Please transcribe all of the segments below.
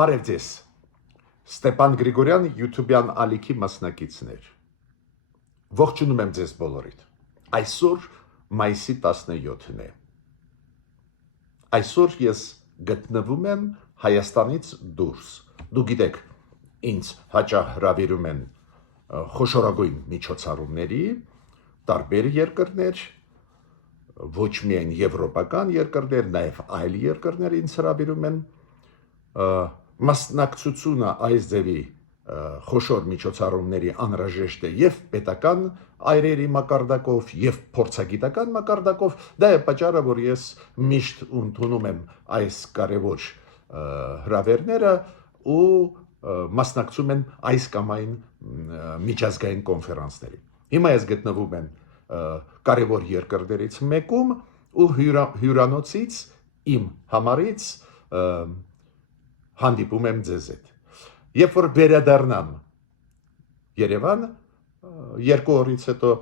Բարև ձեզ, Ստեփան Գրիգորյան YouTube-յան ալիքի մասնակիցներ, ողջունում եմ ձեզ բոլորիդ, այսօր մայիսի 17-ն է, այսօր ես գտնվում եմ Հայաստանից դուրս, դու գիտեք, ինձ հաճախ հրավիրում են խոշորագույն միջոցառումների, տարբեր երկրներ, ոչ միայն եվրոպական երկրներ, նաև այլ երկրներ ինձ հրավիրում են, մասնակցությունը այս ձևի խոշոր միջոցառումների անհրաժեշտ է և պետական այրերի մակարդակով և փորձագիտական մակարդակով, դա է պատճառը, որ ես միշտ ընդունում եմ այս կարևոր հրավերները ու մասնակցում եմ այս կամ այն միջազգային կոնֆերանսների։ Հիմա ես գտնվում եմ կարևոր երկրներից մեկում ու հյուրանոցից իմ համարից հանդիպում եմ ձեզ հետ։ Երբ որ վերադառնամ Երևան, 2 օրից հետո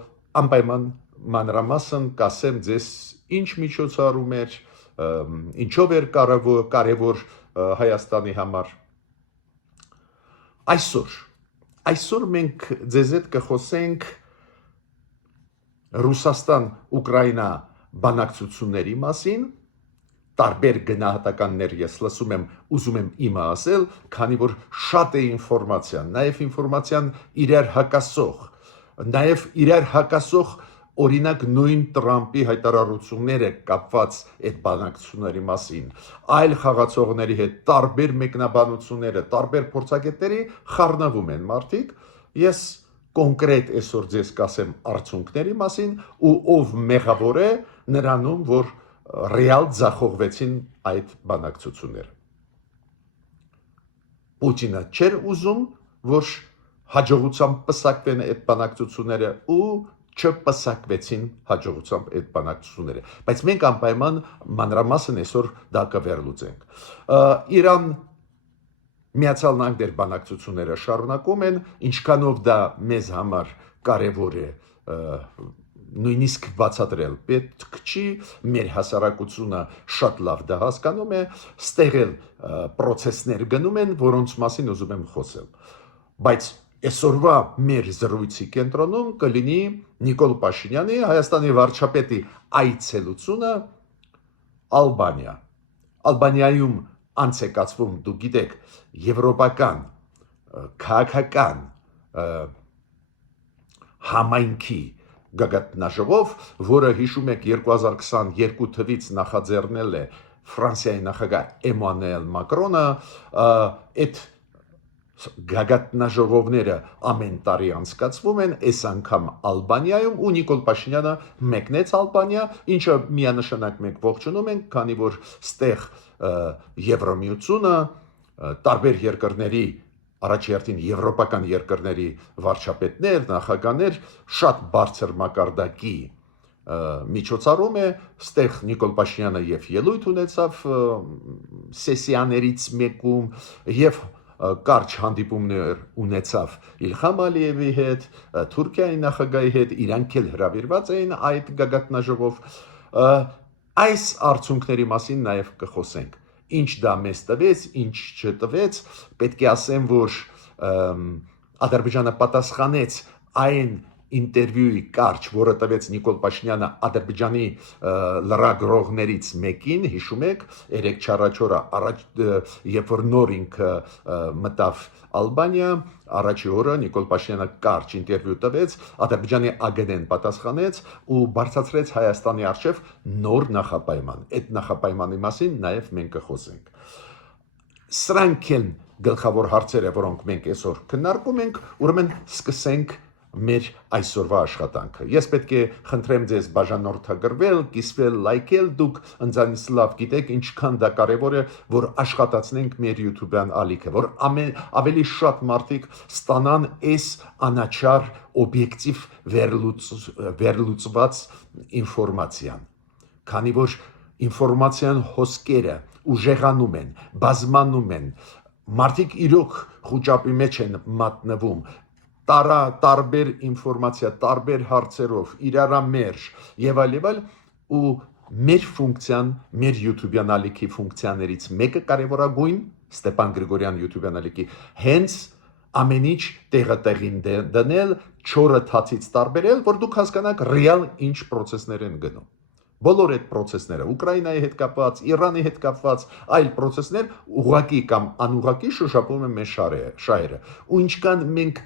անպայման մանրամասն կասեմ ձեզ ինչ միջոցառում էր, ինչով էր կարևոր Հայաստանի համար։ Այսօր մենք ձեզ հետ կխոսենք Ռուսաստան-Ուկրաինա բանակցությունների մասին, տարբեր գնահատականներ ես լսում եմ, ուզում եմ իմը ասել, քանի որ շատ է ինֆորմացիան, նաև ինֆորմացիան իրար հակասող, օրինակ նույն Տրամպի հայտարարությունները կապված այդ բանակցությունների մասին, այլ խաղացողների հետ տարբեր մեկնաբանությունները, տարբեր փորձագետների խառնվում են մարդիկ, ես կոնկրետ այսօր ձեզ կասեմ արդյունքների մասին ու ով մեղավոր է նրանում, որ ռեալ ձախողվեցին այդ բանակցությունները։ Պուտինը չէր ուզում, որ հաջողությամբ պսակվեն այդ բանակցությունները ու չպսակվեցին հաջողությամբ այդ բանակցությունները, բայց մենք անպայման մանրամասն այսօր դա կվերլուծենք։ Իրան Միացյալ Նահանգներ բանակցությունները շարունակում են, ինչքանով դա մեզ համար կարևոր է նույնիսկ բացատրել պետք չի, մեր հասարակությունը շատ լավ դա հասկանում է, ստեղել պրոցեսներ գնում են, որոնց մասին ուզում եմ խոսել, բայց այսօրվա մեր զրույցի կենտրոնում կլինի Նիկոլ Փաշինյանի, Հայաստանի վարչապետի այցելությունը Ալբանիա։ Ալբանիայում անց է կացվում, դուք գիտեք, եվրոպական, քաղաքական համայնքի գագաթնաժողով, որը հիշում եք 2022 թվականից նախաձեռնել է Ֆրանսիայի նախագահ Էմանուել Մակրոնը, այդ գագաթնաժողովները ամեն տարի անցկացվում են, այս անգամ Ալբանիայում ու Նիկոլ Փաշինյանը մեկնեց Ալբանիա, ինչը միանշանակ մենք ողջունում ենք, քանի որ ստեղ Եվրամիությունը տարբեր երկրների առաջերտին եվրոպական երկրների վարչապետներ, նախագահներ շատ բարձր մակարդակի միջոցառում է, ստեղ Նիկոլ Փաշինյանը և ելույթ ունեցավ սեսիաներից մեկում և կարճ հանդիպումներ ունեցավ Իլհամ Ալիևի հետ, Թուրքիայի նախագահի հետ, իրանք էլ հրավիրված էին այդ գագաթնաժողով։ Այս արդյունքների մասին նաև կխոսենք, ինչ դա մեզ տվեց, ինչ չտվեց, պետք է ասեմ, որ Ադրբեջանը պատասխանեց այն ինտերվյուի կարճ, որը տվեց Նիկոլ Փաշինյանը Ադրբեջանի լրագրողներից մեկին, հիշում եք, 3-4 օր առաջ, երբ որ նոր ինքը մտավ Ալբանիա, առաջի օրը Նիկոլ Փաշինյանը կարճ ինտերվյու տվեց, Ադրբեջանի ԱԳՆ-ն պատասխանեց ու բարձրացրեց Հայաստանի առջև նոր նախապայման։ Այդ նախապայմանի մասին նաև մենք կխոսենք։ Սրանք են գլխավոր հարցերը, որոնք մենք այսօր քննարկում ենք, ուրեմն սկսենք մեր այսօրվա աշխատանքը։ Ես պետք է խնդրեմ ձեզ բաժանորդագրվել, կիսվել, լայքել, դուք ինձանից լավ գիտեք ինչքան դա կարևոր է, որ աշխատացնենք մեր YouTube-յան ալիքը, որ ավելի շատ մարդիկ ստանան այս անաչառ օբյեկտիվ վերլուծված ինֆորմացիան, քանի որ ինֆորմացիան հոսքերը ուժեղանում են, բազմանում են, մարդիկ իրոք խուճապի մեջ են մատնվում, տարբեր ինֆորմացիա, տարբեր հարցերով, իրարամերժ եւ այլ ու մեր ֆունկցիան, մեր YouTube-յան ալիքի ֆունկցիաներից մեկը կարևորագույն Ստեփան Գրիգորյան YouTube ալիքի հենց ամեն ինչ տեղին դնել 4 թաթից տարբերել, որ դուք հասկանաք ռեալ ինչ process-ներ են գնում։ Բոլոր այդ process-ները Ուկրաինայի հետ կապված, Իրանի հետ կապված, այլ process-ներ ուղղակի կամ անուղղակի շոշափում են մեր շահերը։ Ու ինչքան մենք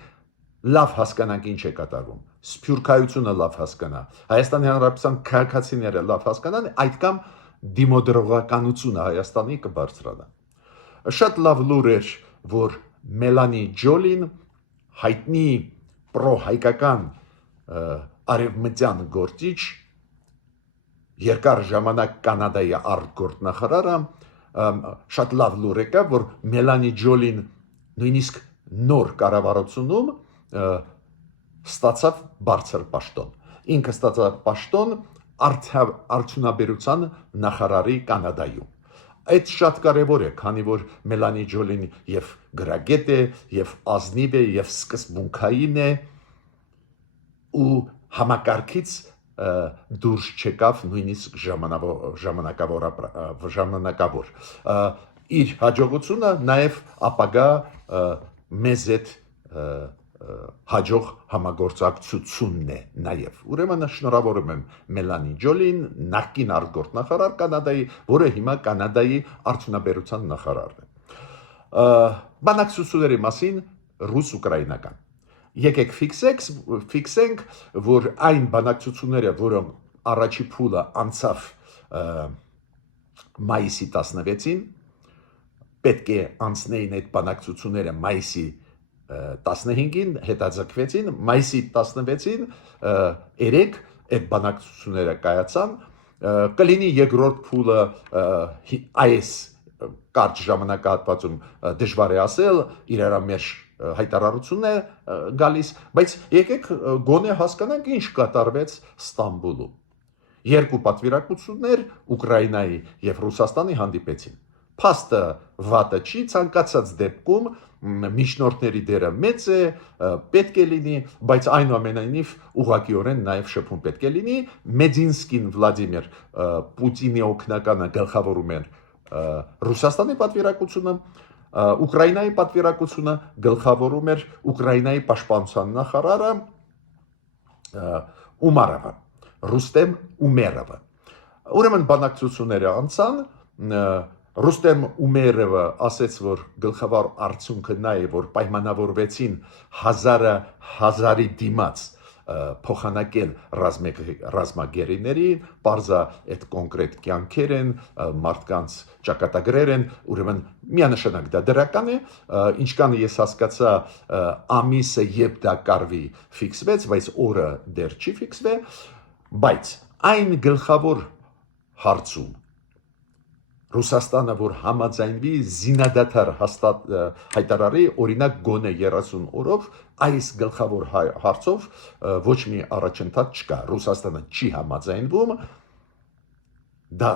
լավ հասկանանք ինչ է կատարվում, սփյուռքայությունը լավ հասկանա, Հայաստանի Հանրապետության քաղաքացիները լավ հասկանան, այդքան դիմադրողականությունը Հայաստանի կբարձրանա։ Շատ լավ լուր էր, որ Մելանի Ջոլին հայտնի պրո-հայկական արևմտյան գործիչ երկար ժամանակ Կանադայի արտգործնախարարը շատ լավ լուր եկավ, որ Մելանի Ջոլին նույնիսկ նոր կառավարությունում ստացավ բարձր պաշտոն։ Ինքը ստացավ պաշտոն արդյունաբերության նախարարի Կանադայում։ Այդ շատ կարևոր է, քանի որ Մելանի Ջոլին եւ գրագետ է, եւ ազնիվ է, եւ սկզբունքային է ու համակարգից դուրս չեկավ նույնիսկ ժամանակավոր իր հաջողությունը նաև ապագա մեզ այդ հաջող համագործակցությունն է նաև ուրեմն շնորհավորում եմ Մելանի Ջոլին նախկին արտգործնախարար Կանադայի, որը հիմա Կանադայի արդյունաբերության նախարարն է բանակցությունների մասին ռուս-ուկրաինական Եկեք ֆիքսենք, որ այն բանակցությունները, որոնք առաջի փուլը անցավ մայիսի 16-ին, պետք է անցնեին այդ բանակցությունները մայիսի 15-ին, հետաձգվեցին, մայիսի 16-ին երեք այդ բանակցությունները կայացան, կլինի երկրորդ փուլը այս կարճ ժամանակահատվածում դժվար է ասել, իրարամերժ հայտարարություն է գալիս, բայց եկեք գոնե հասկանանք ինչ կատարվեց Ստամբուլում։ Երկու պատվիրակություններ Ուկրաինայի եւ Ռուսաստանի հանդիպեցին։ Փաստը վատը չի, ցանկացած դեպքում միջնորդների դերը մեծ է, պետք է լինի, բայց այնուամենայնիվ ուղղակիորեն նաև շփում պետք է լինի։ Մեդինսկին Վլադիմիր Պուտինի օգնականը գլխավորում էր Ռուսաստանի պատվիրակությունը, Ուկրաինայի պատվիրակությունը գլխավորում էր Ուկրաինայի պաշտպանության նախարարը Ումարովը, Ռուստեմ Ումերովը։ Ուրեմն բանակցությունները անցան, Ռուստեմ Ումերովը ասաց, որ գլխավոր արդյունքը նա է, որ պայմանավորվեցին հազարի դիմաց փոխանակել ռազմագերիների, բարձա այդ կոնկրետ կյանքեր են, մարդկանց ճակատագրեր են, ուրեմն միանշանակ դա դրական է, ինչքան ես հասկացա ամիսը երբ դա կարվի ֆիքսվեց, բայց օրը դեռ չի ֆիքսվել, բայց այն գլխավոր հարցում Ռուսաստանը, որ համաձայնվի զինադադար հայտարարի, օրինակ գոնե 30 օրով, այս գլխավոր հարցով ոչ մի առաջընթաց չկա։ Ռուսաստանը չի համաձայնվում դա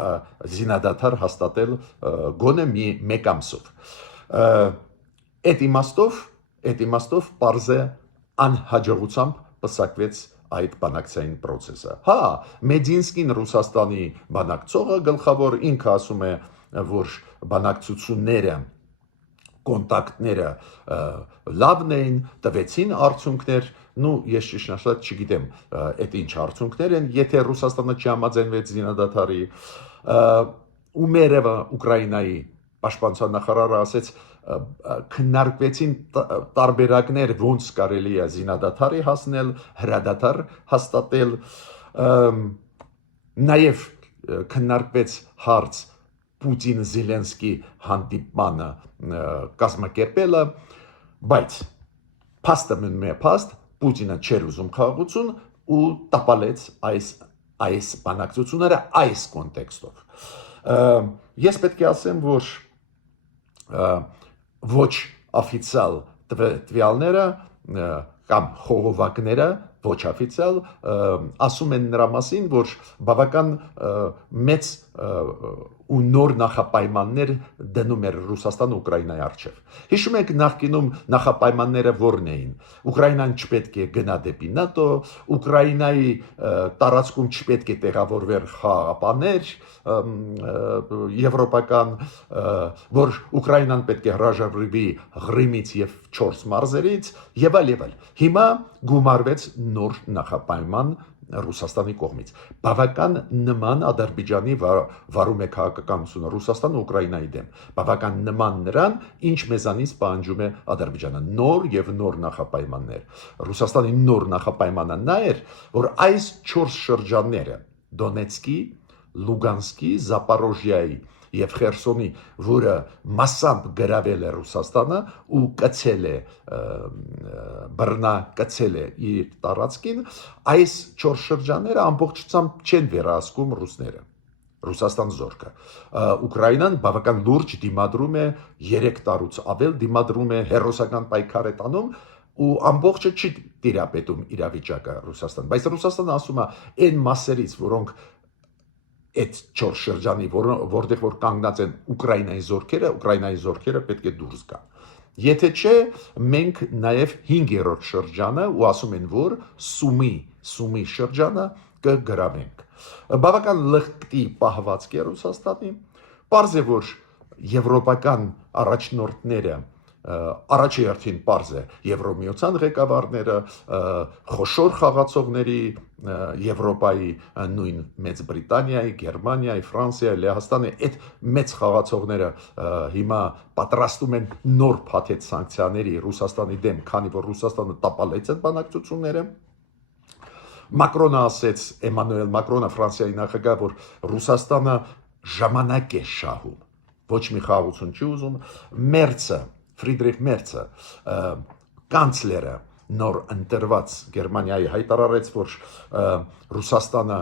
զինադադար հաստատել գոնե մեկ ամսով։ Այդ իմաստով պարզ է անհաջողությամբ պսակվեց այդ բանակցային process-ը։ Հա, Մեդինսկին Ռուսաստանի բանակցողը գլխավոր ինքը ասում է, որ բանակցությունները, կոնտակտները լավն էին, տվեցին արդյունքներ, ես ճիշտ ասած չգիտեմ, այդ ինչ արդյունքներ են, եթե Ռուսաստանը չհամաձայնվեց զինադադարի, Ումերովը Ուկրաինայի պաշտպանության նախարարը ասեց, քննարկվեցին տարբերակներ, ոնց կարելի է զինադադարի հասնել, հրադադար հաստատել, նաև քննարկվեց հարց Պուտին-Զելենսկի հանդիպմանը կազմակերպելը, բայց փաստը մնում է փաստ, Պուտինը չէր ուզում խաղաղություն ու տապալեց այս բանակցությունները այս կոնտեքստով։ Ես պետք է ասեմ, որ ոչ օֆիցիալ տվյալները կամ խողովակները, ոչ օֆիցիալ, ասում են նրա մասին, որ բավական մեծ ու նոր նախապայմաններ դնում էր Ռուսաստանը Ուկրաինայի առջև։ Հիշում եք նախկինում նախապայմանները որն էին։ Ուկրաինան չպետք է գնա դեպի ՆԱՏՕ, Ուկրաինայի տարածքում չպետք է տեղավորվեր խաղաղապահներ եվրոպական, որ Ուկրաինան պետք է հրաժարվի Ղրիմից եւ 4 մարզերից եւ այլ եւ այլ։ Հիմա գումարվեց նոր նախապայման Ռուսաստանի կողմից։ Բավական նման Ադրբեջանի վարում է քաղաքականությունը Ռուսաստանը Ուկրաինայի դեմ։ Բավական նման նրան, ինչ մեզանից պահանջում է Ադրբեջանը։ Նոր եւ նոր նախապայմաններ։ Ռուսաստանի նոր նախապայմանը նա էր, որ այս 4 շրջանները Դոնեցկի, Լուգանսկի, Զապարոժիայի եւ Խերսոնի, որը մասամբ գրավել է Ռուսաստանը ու կցել է բռնակցել է իր տարածքին, այս 4 շրջանները ամբողջությամբ չեն վերահսկում ռուսները։ Ռուսաստան զորքը։ Ուկրաինան բավական լուրջ դիմադրում է 3 տարուց ավել դիմադրում է հերոսական պայքար է տանում ու ամբողջը չի տիրապետում իրավիճակը Ռուսաստան, բայց Ռուսաստանը ասում է այն մասերից, որոնք այդ 4 շրջանի, որտեղ որ կանգնած են Ուկրաինայի զորքերը պետք է դուրս գան։ Եթե չէ, մենք նաև 5-րդ շրջանը ու ասում են, որ Սումի շրջանը կգրավենք։ Բավական լղկտի պահվածք է Ռուսաստանի, պարզ է, որ եվրոպական առաջնորդները առաջի հերթին պարզ է Եվրոմիության ղեկավարները, խոշոր խաղացողների Եվրոպայի նույն Մեծ Բրիտանիայի, Գերմանիայի, Ֆրանսիայի, Լեհաստանի այդ մեծ խաղացողները հիմա պատրաստում են նոր փաթեթ սանկցիաների Ռուսաստանի դեմ, քանի որ Ռուսաստանը տապալեց այդ բանակցությունները։ Մակրոնը ասեց, Էմանուել Մակրոնը Ֆրանսիայի նախագահ, որ Ռուսաստանը ժամանակ է շահում, ոչ մի խաղաղություն չի ուզում։ Մերցը Ֆրիդրիխ Մերցը կանցլերը նոր ընտրված Գերմանիայի հայտարարեց, որ Ռուսաստանը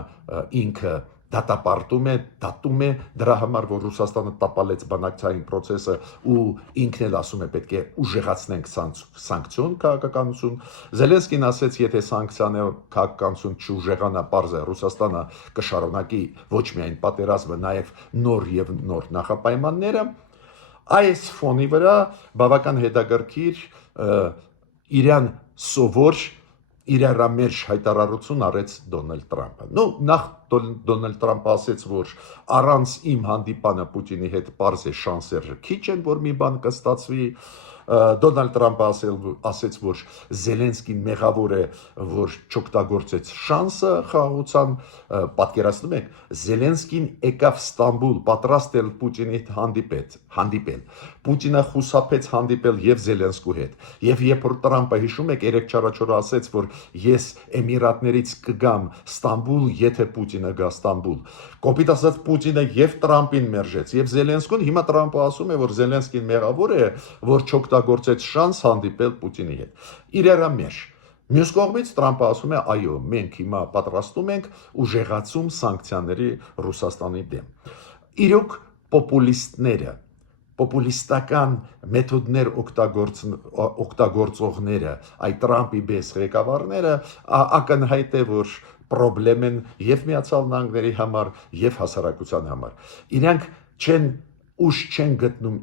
ինքը դատապարտում է դրա համար, որ Ռուսաստանը տապալեց բանակցային process-ը ու ինքն էլ ասում է պետք է ուժեղացնենք սանկցիոն քաղաքականություն։ Զելենսկին ասեց, եթե սանկցիաները քաղաքականություն չուժեղանա, պարզ է Ռուսաստանը կշարունակի ոչ միայն պատերազմը, նաև նոր եւ նոր նախապայմանները։ Այս ֆոնի վրա բավական հետաքրքիր իրան սովոր իրարամերժ հայտարարություն արեց Դոնալդ Տրամփը։ Նախ Դոնալդ Տրամփը ասեց, որ առանց իմ հանդիպանը Պուտինի հետ պարզ է շանսերը քիչ են, որ մի բան կստացվի։ Դոնալդ Տրամփը ասեց, որ Զելենսկին մեղավոր է, որ չօգտագործեց շանսը խաղաղության, պատկերացնում եք, Զելենսկին եկավ Ստամբուլ, պատրաստ էր Պուտինի հետ հանդիպել։ Պուտինը խուսափեց հանդիպել եւ Զելենսկու հետ։ Եվ երբ որ Տրամփը հիշում եք, 3-4 օր ասեց, որ ես Էմիրատներից կգամ Ստամբուլ, եթե Պուտինը գա Ստամբուլ։ Կոպիտ ասած Պուտինը եւ Տրամփին մերժեց, եւ Զելենսկուն, հիմա Տրամփը ասում է, որ Զելենսկին մեղավոր է, որ չօգտագործեց շանս հանդիպել Պուտինի հետ։ Իրարամերժ։ Մյուս կողմից Տրամփը ասում է, այո, մենք հիմա պատրաստում ենք ուժեղացում սանկցիաների Ռուսաստանի դեմ։ Իրոք պոպուլիստները, պոպուլիստական մեթոդներ օգտագործողները, այդ Տրամփի պես ղեկավարները ակնհայտ է, որ պրոբլեմ են եւ Միացյալ Նահանգների համար եւ հասարակության համար։ Իրանք ուժ չեն գտնում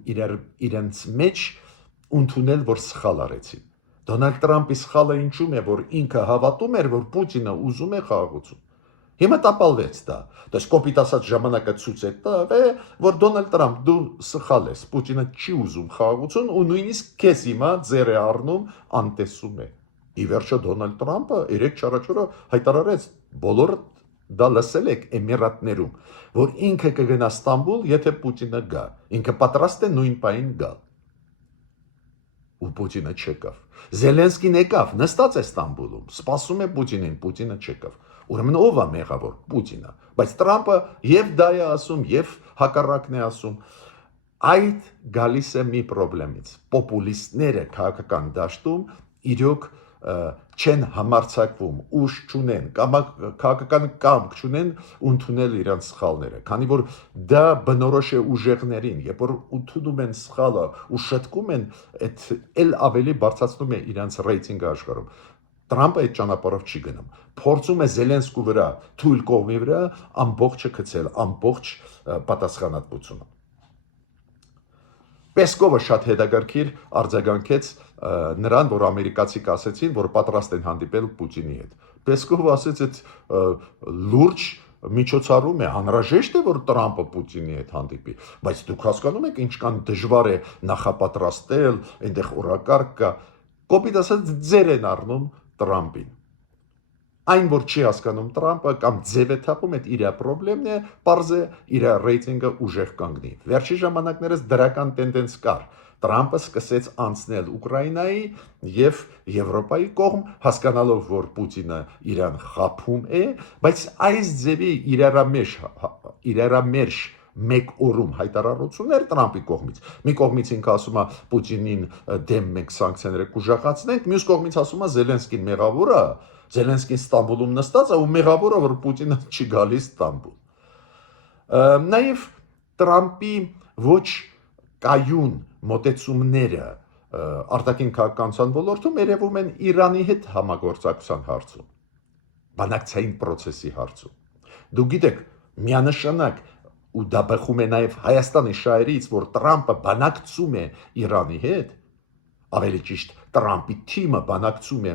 իրենց մեջ ընդունել, որ սխալ արեցին։ Դոնալդ Տրամփի սխալը ինչու՞մ է, որ ինքը հավատում էր, որ Պուտինը ուզում է խաղաղություն։ Հիմա տապալվեց դա։ Դες կոպիտ ասած ժամանակը ցույց է տա, որ Դոնալդ Տրամփ դու սխալ ես, Պուտինը չի ուզում խաղաղություն ու նույնիսկ քեզ հիմա ձեր է առնում անտեսում է։ Ի վերջո Դոնալդ Տրամփը 3-4 օրը հայտարարեց, բոլորը դա լսել եք Էմիրատներում, որ ինքը կգնա Ստամբուլ, եթե Պուտինը գա, ինքը պատրաստ է նույն պահին գալ։ Ու Պուտինը չեկավ։ Զելենսկին եկավ, նստած է Ստամբուլում, սպասում է Պուտինին, Պուտինը չեկավ։ Ուրեմն ով է մեղավոր, Պուտինը։ Բայց Տրամփը եւ դա է ասում, եւ հակառակն է ասում։ Այդ գալիս է մի խնդրից։ Պոպուլիստները քաղաքական դաշտում իրոք չեն համարձակվում, ուժ չունեն, քաղաքական կամք չունեն ընդունել իրենց սխալները, քանի որ դա բնորոշ է ուժեղներին, երբ որ ընդունում են սխալը ու շտկում են, այդ էլ ավելի բարձրացնում է իրենց ռեյտինգը աշխարհում։ Տրամպը այդ ճանապարհով չի գնում։ Փորձում է Զելենսկու վրա, թույլ կողմի վրա ամբողջը գցել, ամբողջ պատասխանատվությունը։ Պեսկովը շատ հետաքրքիր արձագանքեց նրան, որ ամերիկացի կասեցին, որ պատրաստ են հանդիպել Պուտինի հետ։ Պեսկովը ասեց, այդ լուրջ միջոցառում է, անհրաժեշտ է, որ Տրամպը Պուտինի հետ հանդիպի, բայց դուք հասկանում եք ինչքան դժվար է նախապատրաստել, այնտեղ օրակարգ կա։ Կոպիտ ասած ձեր են առնում Տրամպին։ Այն, որ չի հասկանում Տրամպը կամ ձև է թափում, այդ իր պրոբլեմն է, պարզ է իր ռեյտինգը ուժեղ կանգնի։ Վերջի ժամանակներս դրական տենդենս կար։ Տրամպը սկսեց անցնել Ուկրաինայի եւ Եվրոպայի կողմ, հասկանալով, որ Պուտինը իրան խաբում է, բայց այս ձևի իրարամերժ մեկ օրում հայտարարություններ Տրամպի կողմից։ Մի կողմից ինքը ասում է Պուտինին դեմ մենք սանկցիաները կուժեղացնենք, մյուս կողմից ասում է Զելենսկին մեղավոր է, Զելենսկին Ստամբուլում նստած է ու մեղավոր է, որ Պուտինը չի գալիս Ստամբուլ։ Նաև Տրամպի ոչ կայուն մոտեցումները արտաքին քաղաքականության ոլորտում երևում են Իրանի հետ համագործակցության հարցում, բանակցային process-ի հարցում։ Դուք գիտեք, միանշանակ ու դա բխում է նաև Հայաստանի շահերից, որ Տրամպը բանակցում է Իրանի հետ, ավելի ճիշտ Տրամպի թիմը բանակցում է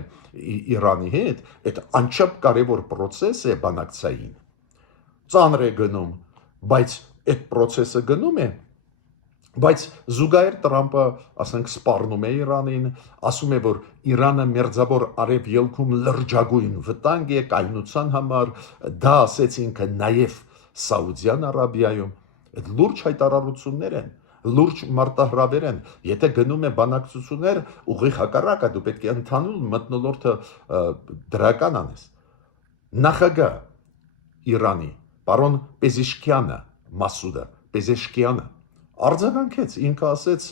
Իրանի հետ, այդ անչափ կարևոր process է բանակցային։ Ծանր է գնում, բայց այդ process-ը գնում է, բայց զուգահեռ Տրամպը, ասենք, սպառնում է Իրանին, ասում է, որ Իրանը մերձավոր արևելքում լրջագույն վտանգ է կայունության համար, դա ասեց ինքը նաև Սաուդյան Արաբիայում, այդ լուրջ հայտարարություններ են, լուրջ մարտահրավեր են, եթե գնում է բանակցություններ, ուղիղ հակառակը դու պետք է ընդհանուր մթնոլորտը դրական անես։ Նախագահ Իրանի, պարոն Պեզեշքյանը, Մասուդը Պեզեշքյանը արձագանքեց, ինքը ասեց,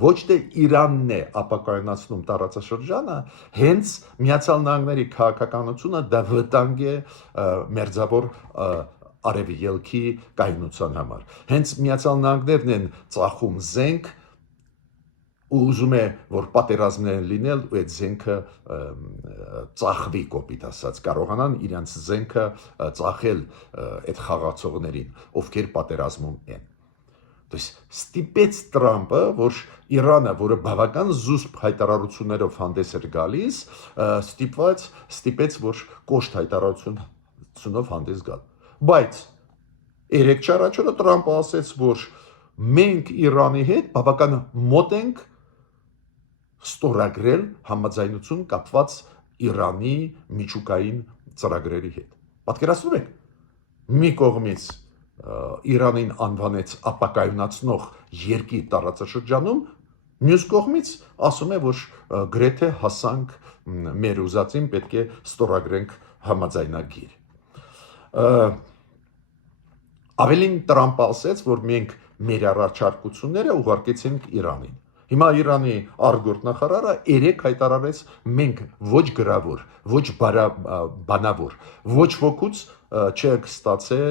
ոչ թե Իրանն է ապակայունացնում տարածաշրջանը, հենց Միացյալ Նահանգների քաղաքականությունը դա վտանգ է մերձավոր արևելքի կայունության համար։ Հենց Միացյալ Նահանգներն են ծախում զենք ու ուզում է, որ պատերազմներ լինել ու այդ զենքը ծախվի, կոպիտ ասած, կարողանան իրենց զենքը ծախել այդ խաղացողներին, ովքեր պատերազմում են։ То есть ստիպեց Տրամպը, որ Իրանը, որը բավական զուսպ հայտարարություններով հանդես էր գալիս, ստիպեց, որ կոշտ հայտարարությունով հանդես գալ։ Բայց 3 չարաչորը Տրամպը ասեց, որ մենք Իրանի հետ բավական մոտ ենք ստորագրել համաձայնություն կապված Իրանի միջուկային ծրագրերի հետ։ Պատկերացնում եք, մի կողմից Իրանին անվանեց ապակայունացնող երկիր տարածաշրջանում, մյուս կողմից ասում է, որ գրեթե հասանք մեր ուզածին, պետք է ստորագրենք համաձայնագիր։ Ավելին Տրամպը ասեց, որ մենք մեր առաջարկությունները ուղարկեցինք Իրանին։ Հիմա Իրանի արտգործ նախարարը 3 հայտարարեց, մենք ոչ գրավոր, ոչ բանավոր, ոչ ոքուց չենք ստացել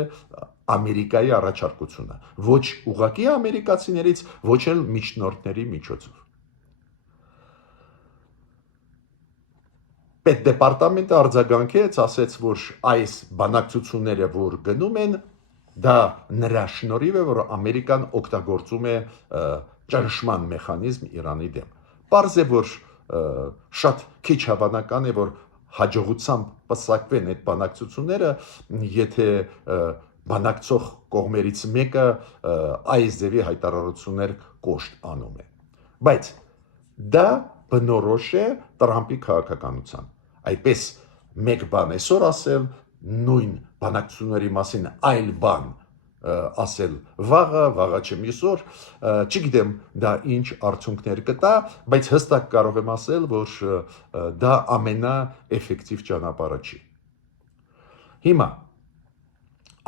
Ամերիկայի առաջարկությունը, ոչ ուղղակի ամերիկացիներից, ոչ էլ միջնորդների միջոցով։ Պետդեպարտամենտը արձագանքեց, ասեց, որ այս բանակցությունները, որ գնում են, դա նրա շնորհիվ է, որ Ամերիկան օգտագործում է ճնշման մեխանիզմ Իրանի դեմ։ Պարզ է, որ շատ քիչ հավանական է, որ հաջողությամբ պսակվեն այդ բանակցությունները, եթե բանակցող կողմերից մեկը այս ձևի հայտարարություններ կոշտ անում է։ Բայց դա բնորոշ է Տրամպի քաղաքականության։ Այդպես մեկ բան այսօր ասել, նույն բանակցությունների մասին այլ բան ասել վաղը չեմ այսօր, չգիտեմ դա ինչ արդյունքներ կտա, բայց հստակ կարող եմ ասել, որ դա ամենաէֆեկտիվ ճանապարհը չի։ Հիմա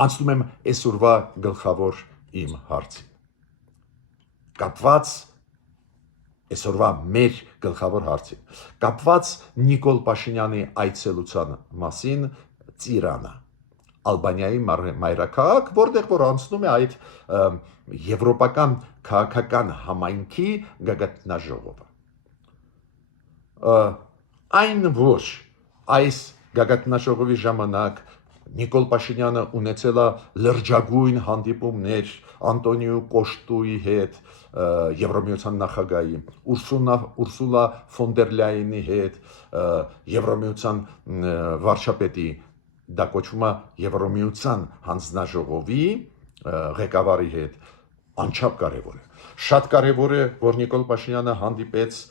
անցնում եմ այսօրվա գլխավոր իմ հարցին։ Կապված այսօրվա մեր գլխավոր հարցին։ Կապված Նիկոլ Փաշինյանի այցելության մասին Ծիրանը, Ալբանիայի մայրաքաղաք, որտեղ որ անցնում է այդ եվրոպական քաղաքական համայնքի գագաթնաժողովը։ Այն որ այս գագաթնաժողովի ժամանակ Նիկոլ Փաշինյանը ունեցել է լրջագույն հանդիպումներ Անտոնիո Կոշտուի հետ, Եվրոմիության նախագահի, Ուրսուլա ֆոն դեր Լայենի հետ, Եվրոմիության վարչապետի, դա կոչվում է Եվրոմիության հանձնաժողովի ղեկավարի հետ, անչափ կարևոր է։ Շատ կարևոր է, որ Նիկոլ Փաշինյանը հանդիպեց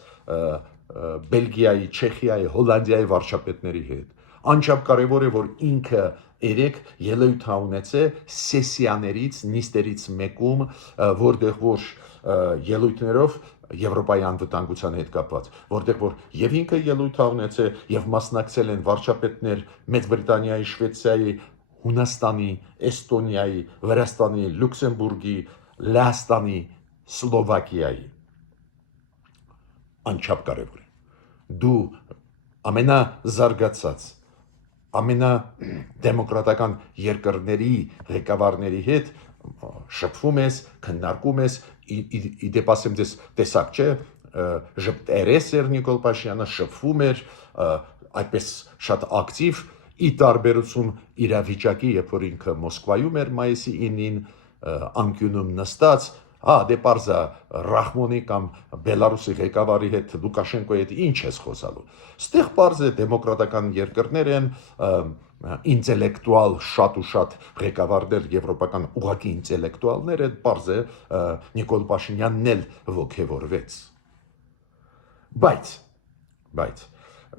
Բելգիայի, Չեխիայի, Հոլանդիայի վարչապետների հետ։ Անչափ կարևոր է, որ ինքը երեք ելույթ ունեցե սեսիաներից, նիստերից մեկում, որտեղ որ ելույթներով Եվրոպայի անվտանգության հետ կապված, որտեղ որ եւ ինքը ելույթ ունեցե եւ մասնակցել են վարչապետներ Մեծ Բրիտանիայի, Շվեյցարիայի, Հունաստանի, Էստոնիայի, Վրաստանի, Լյուքսեմբուրգի, Լեհաստանի, Սլովակիայի։ Անչափ կարևոր է։ Դու ամենազարգացած, ամենադեմոկրատական երկրների ղեկավարների հետ շփվում ես, քննարկում ես, իդեպ ասեմ ձեզ տեսակ չէ, ժպտերես էր Նիկոլ Փաշինյանը, շփվում էր այդպես շատ ակտիվ, ի տարբերություն իրավիճակի, երբ որ ինքը Մոսկվայում էր մայիսի 9-ին անկյունում նստած, դե պարզա Ռախմոնի կամ Բելարուսի ղեկավարի հետ, Լուկաշենկոյի հետ ինչ ես խոսալու։ Ստեղ պարզ է դեմոկրատական երկրներ են, ինտելեկտուալ շատ ու շատ ղեկավարներ, եվրոպական ուղղակի ինտելեկտուալներ են, պարզ է Նիկոլ Փաշինյանն էլ ոգևորվեց։ Բայց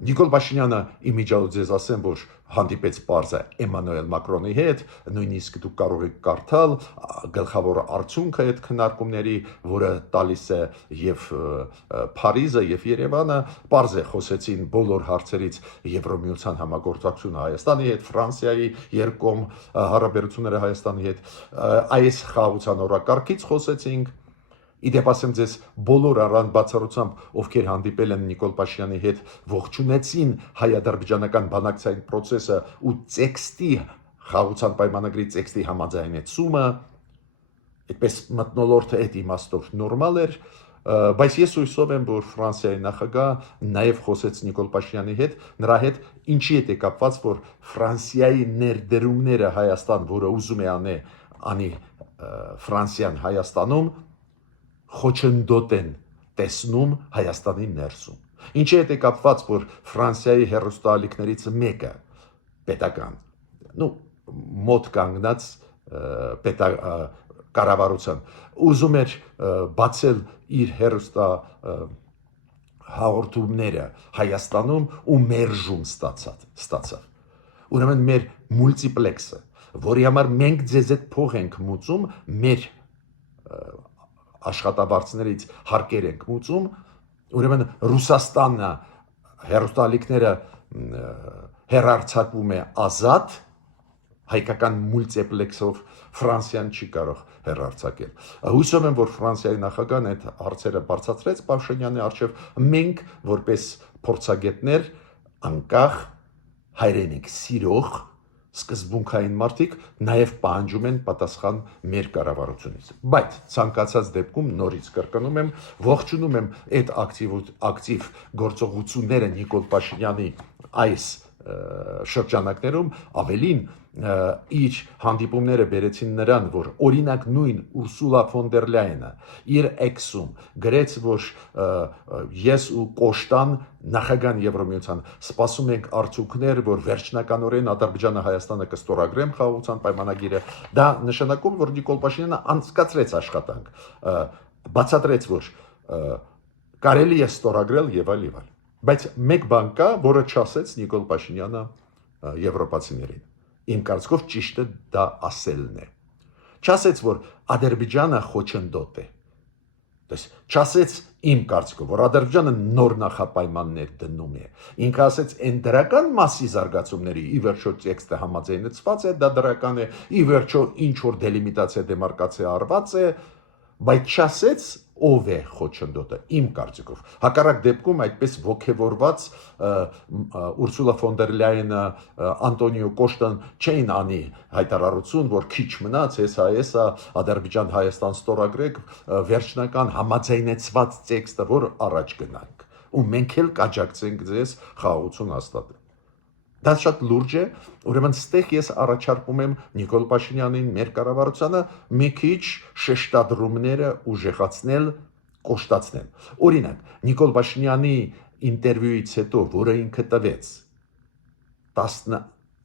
Նիկոլ Փաշինյանը իմիջիալով ձեզ ասեմ, որ հանդիպեց պարզը Էմանուել Մակրոնի հետ, նույնիսկ դուք կարող եք կարդալ գլխավոր արդյունքը այդ քննարկումների, որը տալիս է եւ Փարիզը եւ Երևանը, պարզ է խոսեցին բոլոր հարցերից Եվրոմիության համագործակցությունը Հայաստանի հետ, Ֆրանսիայի երկկողմ հարաբերությունները Հայաստանի հետ, այս խաղաղության օրակարգից խոսեցինք։ Իդեպ ասեմ ձեզ, բոլոր առանց բացառությամբ, ովքեր հանդիպել են Նիկոլ Փաշինյանի հետ, ողջունեցին հայ-ադրբեջանական բանակցային process-ը ու տեքստի խաղաղության պայմանագրի տեքստի համաձայնեցումը, այդպես մթնոլորտը այդ իմաստով նորմալ էր, բայց ես հույսով եմ, որ Ֆրանսիայի նախագահ նաև խոսեց Նիկոլ Փաշինյանի հետ, նրա հետ ինչի հետ է կապված, որ Ֆրանսիայի ներդրումները Հայաստան, որը ուզում է անի Ֆրանսիան Հայաստանում, խոչընդոտ են տեսնում Հայաստանի ներսում։ Ինչի հետ է կապված, որ Ֆրանսիայի հեռուստաալիքներից մեկը պետական, մոտ կանգնած կառավարության ուզում էր բացել իր հեռուստա հաղորդումները Հայաստանում ու մերժում ստացավ։ Ուրեմն մեր մուլտիպլեքսը, որի համար մենք ձեզ այդ փող ենք մուծում, մեր աշխատավարձներից հարկեր ենք մուծում, ուրեմն Ռուսաստանը հեռուստաալիքները հեռարձակվում է ազատ, հայկական մուլտիպլեքսով Ֆրանսիան չի կարող հեռարձակել։ Հույսով եմ, որ Ֆրանսիայի նախագահն այդ հարցերը բարձրացրեց Փաշինյանի առջև, մենք որպես փորձագետներ, անկախ հայրենիք սիրող սկզբունքային մարդիկ նաև պահանջում են պատասխան մեր կառավարությունից։ Բայց ցանկացած դեպքում նորից կրկնում եմ, ողջունում եմ այդ ակտիվ գործողությունները Նիկոլ Փաշինյանի այս շրջանակներում, ավելին իր հանդիպումները բերեցին նրան, որ օրինակ նույն Ուրսուլա ֆոն դեր Լայենը իր էքսում գրեց, որ ես ու Կոշտան նախագահան Եվրոմիության սպասում ենք արդյունքներ, որ վերջնականորեն Ադրբեջանը Հայաստանը կստորագրեն խաղաղության պայմանագիրը, դա նշանակում, որ Նիկոլ Փաշինյանը անցկացրեց աշխատանք, բացատրեց, որ կարելի է ստորագրել եւ այլ։ Բայց մեկ բան կա, որը չասեց Նիկոլ Փաշինյանը եվրոպացիներին։ Իմ կարծիքով ճիշտը դա ասելն է։ Չասեց, որ Ադրբեջանը խոչընդոտ է։ Չասեց իմ կարծիքով, որ Ադրբեջանը նոր նախապայմաններ դնում է։ Ինքը ասեց, այն դրական մասի զարգացումների ի վերջո տեքստը համաձայնեցված է, դա դրական է, ի վերջո ինչ որ դելիմիտացիա, դեմարկացիա արված է, բայց չասեց ով է խոչընդոտը, իմ կարծիքով։ Հակառակ դեպքում այդպես ոգևորված Ուրսուլա ֆոն դեր Լայենը, Անտոնիո Կոշտան չէին անի հայտարարություն, որ քիչ մնաց, հեսա, Ադրբեջան Հայաստան ստորագրեք, վերջնական համաձայնեցված տեքստը, որ առաջ գնանք։ ու մենք էլ կաջակցենք ձեզ խաղաղություն հաստատել։ Դա շատ լուրջ է, ուրեմն ստեղ ես առաջարկում եմ Նիկոլ Փաշինյանին, մեր կառավարությանը մի քիչ շեշտադրումները ուժեղացնել, կոշտացնել։ Օրինակ, Նիկոլ Փաշինյանի ինտերվյուից հետո, որը ինքը տվեց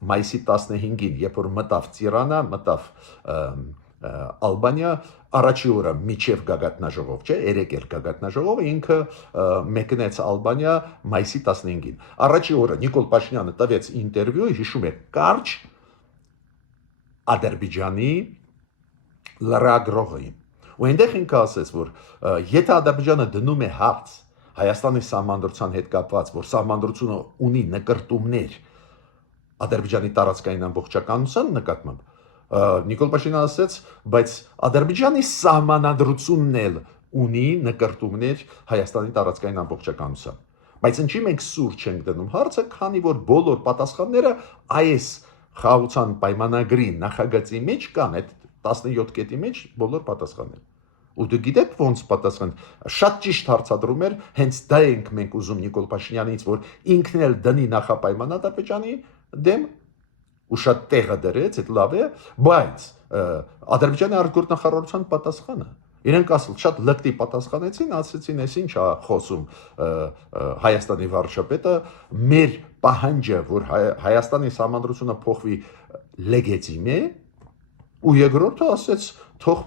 մայիսի 15-ին, երբ որ մտավ Տիրանա, մտավ Ալբանիա, առաջի օրը միջև գագաթնաժողով, չէ, 3 էր գագաթնաժողովը, ինքը մեկնեց Ալբանիա մայիսի 15-ին։ Առաջի օրը Նիկոլ Փաշինյանը տվեց ինտերվյու, հիշում եք, կարճ Ադրբեջանի լրագրողին։ Ու այնտեղ ինքը ասեց, որ եթե Ադրբեջանը դնում է հարց Հայաստանի սահմանադրության հետ կապված, որ սահմանադրությունը ունի նկրտումներ Ադրբեջանի տարածքային ամբողջականության նկատմամբ, Նիկոլ Փաշինյանը ասեց, բայց Ադրբեջանի սահմանադրությունն էլ ունի նկրտումներ Հայաստանի տարածքային ամբողջականության։ Բայց ինչի մենք սուր չենք դնում հարցը, քանի որ բոլոր պատասխանները այս խաղաղության պայմանագրի նախագծի մեջ կան, այդ 17 կետի մեջ բոլոր պատասխանները։ Ու դու գիտեք ոնց պատասխան, շատ ճիշտ հարցադրում էր, հենց դա ենք մենք ուզում Նիկոլ Փաշինյանից, որ ինքն էլ դնի նախապայման Ադրբեջանի դեմ, ու շատ տեղը դրեց, այդ լավ է, բայց Ադրբեջանի արտգործնախարարության պատասխանը, իրենք ասել շատ լկտի պատասխանեցին, ասեցին, այս ինչ է խոսում Հայաստանի վարչապետը, մեր պահանջը, որ Հայաստանի սահմանադրությունը փոխվի լեգիտիմ է, ու երկրորդը ասեց, թող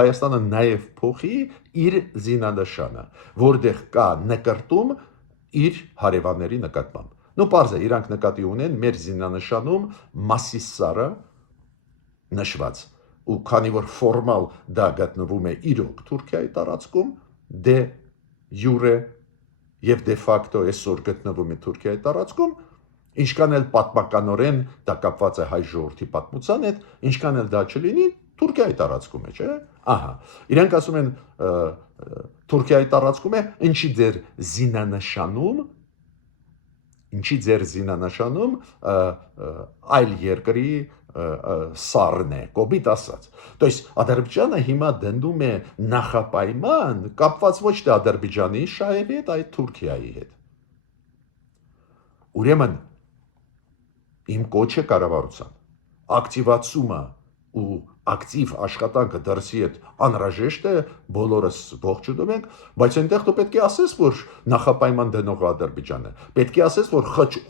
Հայաստանը նաև փոխի իր զինանշանը, որտեղ կա նկրտում իր հարևանների նկատմամբ։ Ну, պարզ է, իրանք նկատի ունեն մեր զինանշանում Մասիսարը նշված, ու քանի որ ֆորմալ դա գտնվում է իրոք Թուրքիայի տարածքում, դե յուրե եւ դե ֆակտո այսօր գտնվում է Թուրքիայի տարածքում, ինչքան էլ պատմականորեն դա կապված է հայ ժողովրդի պատմության հետ, ինչքան էլ դա չլինի Թուրքիայի տարածքում է, չէ՞։ Ահա, իրանք ասում են Թուրքիայի տարածքում է, ինչի ձեր զինանշանում այլ երկրի սարն է, կոպիտ ասած։ То есть Ադրբեջանը հիմա դնում է նախապայման կապված ոչ թե Ադրբեջանի շահերի հետ, այլ Թուրքիայի հետ։ Ուրեմն իմ կոչը կառավարության ակտիվացումը ու ակտիվ աշխատանքը դրսի հետ անհրաժեշտ է, բոլորս ողջունում ենք, բայց այնտեղ դու պետք է ասես, որ նախապայման դնող Ադրբեջանը, պետք է ասես, որ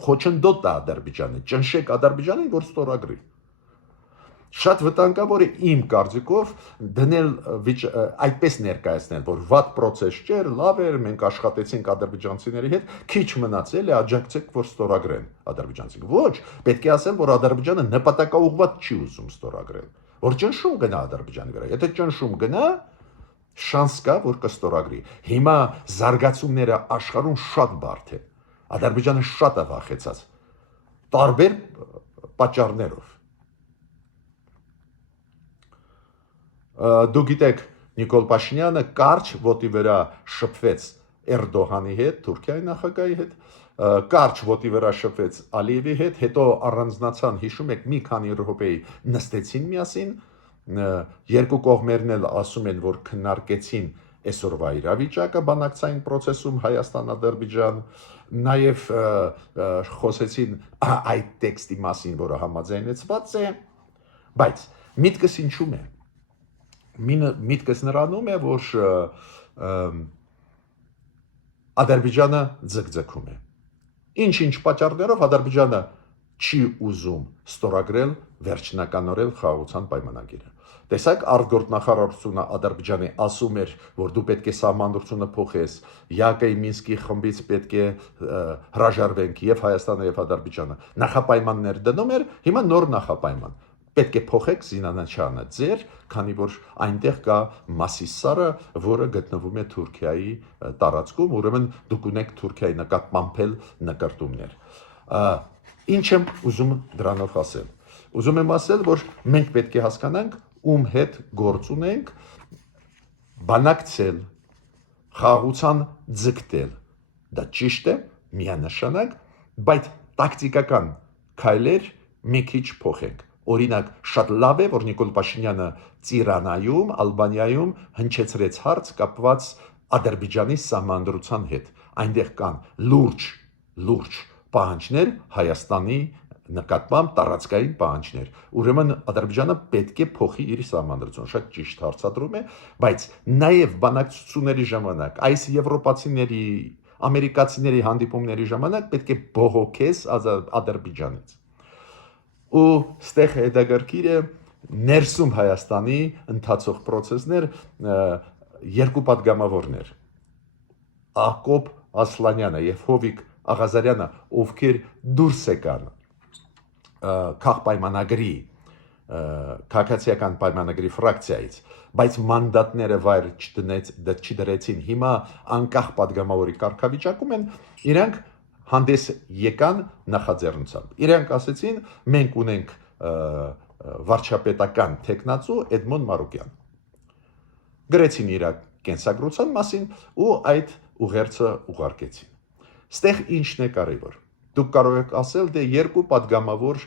խոչընդոտ է Ադրբեջանը, ճնշեք Ադրբեջանին, որ ստորագրի։ Շատ վտանգավոր է իմ կարծիքով դնել այդպես ներկայացնել, որ վատ process չէր, լավ էր, մենք աշխատեցինք ադրբեջանցիների հետ, քիչ մնացել է, աջակցեք, որ ստորագրեն ադրբեջանցիները։ Ոչ, պետք է ասեմ, որ Ադրբեջանը նպատակաուղղված չի ուզում ստորագրել, որ ճնշում գնա Ադրբեջանի վրա։ Եթե ճնշում գնա, շանս կա, որ կստորագրի։ Հիմա զարգացումները աշխարհում շատ բարդ են։ Ադրբեջանը շատ է վախեցած տարբեր պատճառներով։ Դու գիտեք, Նիկոլ Փաշինյանը կարճ ոտի վրա շփվեց Էրդողանի հետ, Թուրքիայի նախագահի հետ, կարճ ոտի վրա շփվեց Ալիևի հետ, հետո առանձնացան, հիշում եք, մի քանի րոպեի նստեցին միասին, երկու կողմերն էլ ասում են, որ քննարկեցին այսօրվա իրավիճակը բանակցային process-ում Հայաստան-Ադրբեջան, նաև խոսեցին այդ տեքստի մասին, որը համաձայնեցված է, բայց միտքս ինչու՞մ է։ Միտքս նրանում է, որ Ադրբեջանը ձգձգում է։ Ինչ-ինչ պատճառներով Ադրբեջանը չի ուզում ստորագրել վերջնականորեն խաղաղության պայմանագիրը։ Տեսակ արտգործնախարարությունը Ադրբեջանի ասում էր, որ դու պետք է սահմանադրությունը փոխես, ԵԱԿ-ի Մինսկի խմբից պետք է հրաժարվենք եւ Հայաստանը եւ Ադրբեջանը։ Նախապայմաններ դնում էր, հիմա նոր նախապայման։ Պետք է փոխեք զինանշանը ձեր, քանի որ այնտեղ կա Մասիսարը, որը գտնվում է Թուրքիայի տարածքում, ուրեմն դուք ունեք Թուրքիայի նկատմամբ նկարտումներ։ Ինչ եմ ուզում դրանով ասել։ Ուզում եմ ասել, որ մենք պետք է հասկանանք, ում հետ գործ ունենք, բանակցել, խաղաղության ձգտել։ Դա ճիշտ է, միանշանակ, բայց տակտիկական քայլեր մի քիչ փոխենք։ Օրինակ, շատ լավ է, որ Նիկոլ Փաշինյանը Տիրանայում, Ալբանիայում հնչեցրեց հարց կապված Ադրբեջանի սահմանադրության հետ։ այնտեղ կան լուրջ պահանջներ Հայաստանի նկատմամբ տարածքային պահանջներ։ Ուրեմն Ադրբեջանը պետք է փոխի իր սահմանադրությունը, շատ ճիշտ հարցադրում է, բայց նաև բանակցությունների ժամանակ այս եվրոպացիների, ամերիկացիների հանդիպումների ժամանակ պետք է բողոքես Ադրբեջանից։ Ու ստեղ հետաքրքիր է ներսում Հայաստանի ընթացող process-ներ երկու պատգամավորներ Ակոբ Ասլանյանը եւ Հովիկ Աղազարյանը, ովքեր դուրս եկան քաղաքապայմանագրի քաղաքացիական պայմանագրի ֆրակցիայից, բայց մանդատները վայր չդրեցին, հիմա անկախ պատգամավորի կարգավիճակում են, իրանք հանդես եկան նախաձեռնությամբ։ Իրանք ասեցին, մենք ունենք վարչապետական տեխնացու Էդմոն Մարուկյան։ Գրեցին իր կենսագրության մասին ու այդ ուղերձը ուղարկեցին։ Ստեղ ինչն է կարևոր։ Դուք կարող եք ասել, դե երկու պատգամավոր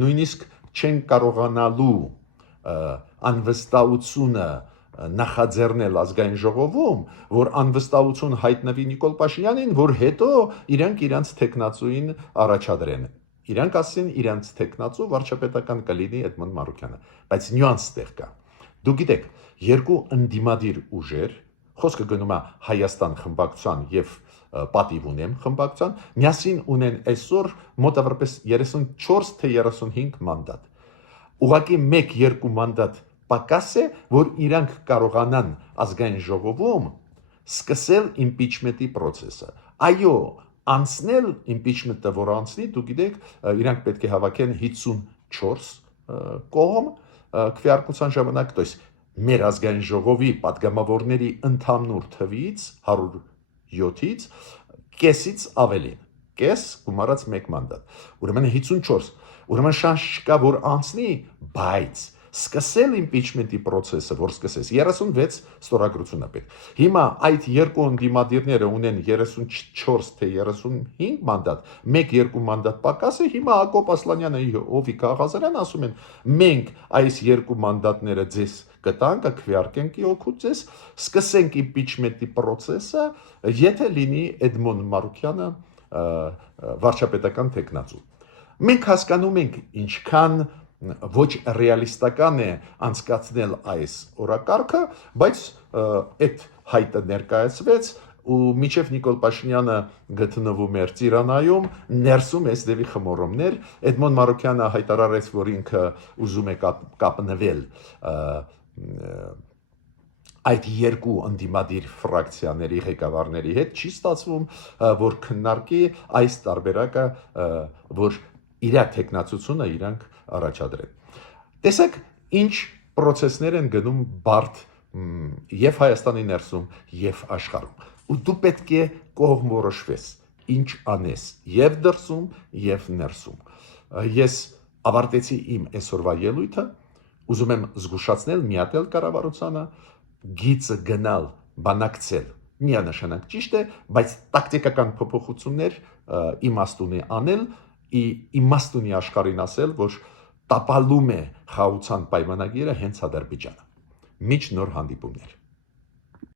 նույնիսկ չեն կարողանալու անվստահությունը նախաձեռնել ազգային ժողովում, որ անվստահություն հայտնվի Նիկոլ Փաշինյանին, որ հետո իրանք տեխնացուին առաջադրեն։ Իրանք ասին, իրանք տեխնացու վարչապետական կլինի Էդմոն Մարուկյանը, բայց նյուանս ստեղ կա։ Դուք գիտեք, երկու ընդդիմադիր ուժեր, խոսքը գնում է Հայաստան խմբակցության եւ պատիվ ունեմ խմբակցության, միասին ունեն այսօր մոտավորապես 34 թե 35 մանդատ։ Ուղղակի 1-2 մանդատ պակաս է, որ իրանք կարողանան ազգային ժողովում սկսել impeachment-ի process-ը։ Այո, անցնել impeachment-ը, որ անցնի, դուք գիտեք, իրանք պետք է հավաքեն 54 կողմ քվեարկության ժամանակ, то есть մեր ազգային ժողովի պատգամավորների ընդհանուր թվից 107-ից կեսից ավելին, կես գումարած 1 մանդատ, ուրեմն 54, ուրեմն շանս չկա, որ անցնի, բայց սկսել impeachment-ի process-ը, որ սկսես 36 ստորագրություն է պետք։ Հիմա այդ երկու ընդդիմադիրները ունեն 34 թե 35 մանդատ, 1-2 մանդատ պակաս է, հիմա Ակոբ Ասլանյանը եւ Հովիկ Աղազարյանը ասում են, մենք այս երկու մանդատները ձեզ կտանք, քվեարկենք օգուտ ձեզ, սկսենք impeachment-ի process-ը, եթե լինի Էդմոն Մարուկյանը վարչապետական տեխնացու։ Մենք հասկանում ենք ինչքան ոչ ռեալիստական է անցկացնել այս օրակարգը, բայց այդ հայտը ներկայացվեց ու միջև Նիկոլ Փաշինյանը գտնվում էր Ծիրանայում, ներսում այս դեպի խմորումներ, Էդմոն Մարուկյանը հայտարարեց, որ ինքը ուզում է կապնվել այդ երկու ընդդիմադիր ֆրակցիաների ղեկավարների հետ, չի ստացվում, որ քննարկի այս տարբերակը, որ իր տեխնացությունը իրանք առաջադրեն։ Տեսեք, ինչ process-ներ են գնում բարդ եւ Հայաստանի ներսում եւ աշխարհում։ Ու դու պետք է կողմ որոշվես, ինչ անես եւ դրսում եւ ներսում։ Ես ավարտեցի իմ այսօրվա ելույթը, ուզում եմ զգուշացնել միատել կառավարությանը, գիծը գնալ, բանակցել, միանշանակ ճիշտ է, բայց տակտիկական փոփոխություններ իմաստունի անել, իմաստունի աշխարհին ասել, որ տապալում է խաղաղության պայմանագիրը հենց Ադրբեջանը։ Միջ նոր հանդիպումներ։